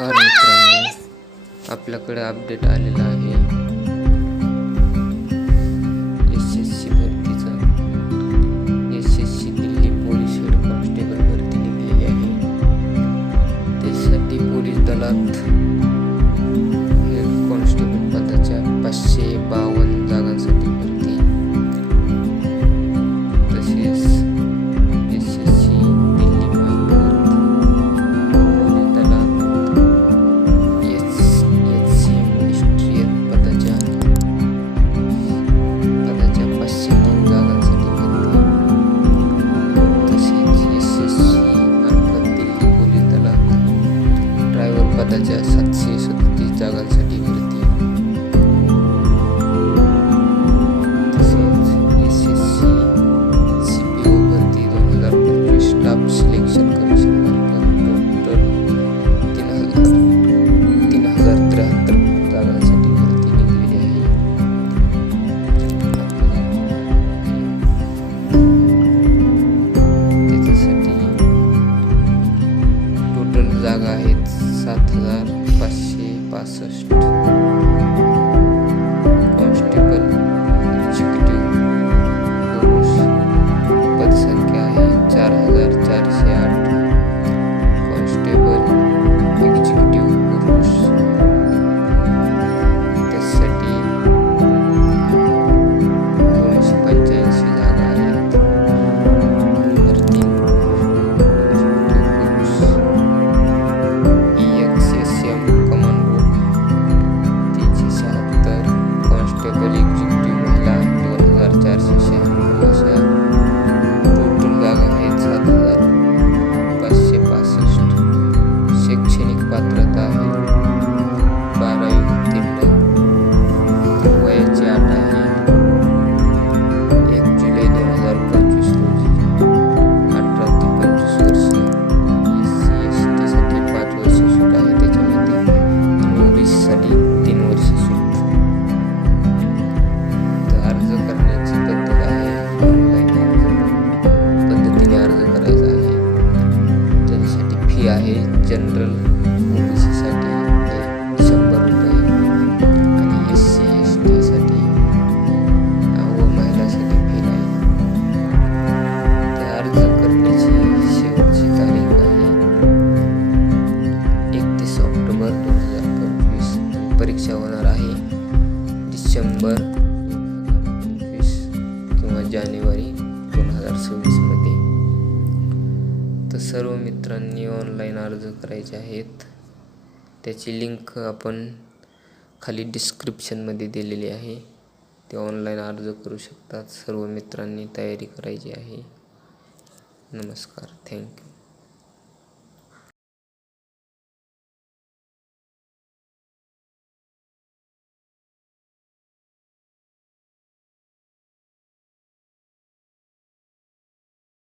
नमस्कार मित्रांनो, आपल्याकडे अपडेट आलेला आहे SSC भरतीचा। SSC Delhi police head constable भरती निघालेली आहे। त्यासाठी पोलीस दलात हेड कॉन्स्टेबल पदाच्या 552 जागांसाठी भरती, तसेच SSC दिल्ली मार्फत पोलीस दलात HCM मिनिस्ट्रियल पदाच्या 509 जागांसाठी भरती, तसेच SSC मार्फत दिल्ली पोलीस दलात ड्रायव्हर पदाच्या 737 जागांसाठी भरती, स्टाफ सिलेक्शन कमिशन मार्फत टोटल 3073 जागांसाठी भरती निघालेली आहे। त्याच्यासाठी टोटल जागा आहेत 7565। कॉन्स्टेबल एक्झिक्युटिव्ह पुरुष पदसंख्या आहे 4408। कॉन्स्टेबल एक्झिक्युटिव्ह पुरुष त्यासाठी 285 जागा आहेत। भरती पुरुष EXSM कमांडो 376। कॉन्स्टेबल एक्झिक्युटिव्ह महिला 2496 अशा टोटल जागा आहेत 7565। शैक्षणिक पात्रता आहे 12वी उत्तीर्ण, वयाची अट आहे 1 जुलै 2025 रोजी 18 ते 25 वर्ष। SC/ST साठी 5 वर्ष सूट आहे त्याच्यामध्ये, OBC साठी 3 वर्ष सूट। तर अर्ज करण्याची पद्धत आहे ऑनलाईन पद्धतीने अर्ज करायचा आहे। त्याच्यासाठी फी आहे जनरल OBC साठी 100 रुपये आणि SC/ST साठी व महिलांसाठी फी नाही। तर अर्ज करण्याची शेवटची तारीख आहे 31 ऑक्टोबर 2025। परीक्षा होणार आहे डिसेंबर 2025 किंवा जानेवारी 2026 मध्ये। तर सर्व मित्रांनी ऑनलाईन अर्ज करायचे आहेत, त्याची लिंक आपण खाली डिस्क्रिप्शनमध्ये दिलेली आहे, ते ऑनलाईन अर्ज करू शकतात। सर्व मित्रांनी तयारी करायची आहे। नमस्कार, थँक्यू।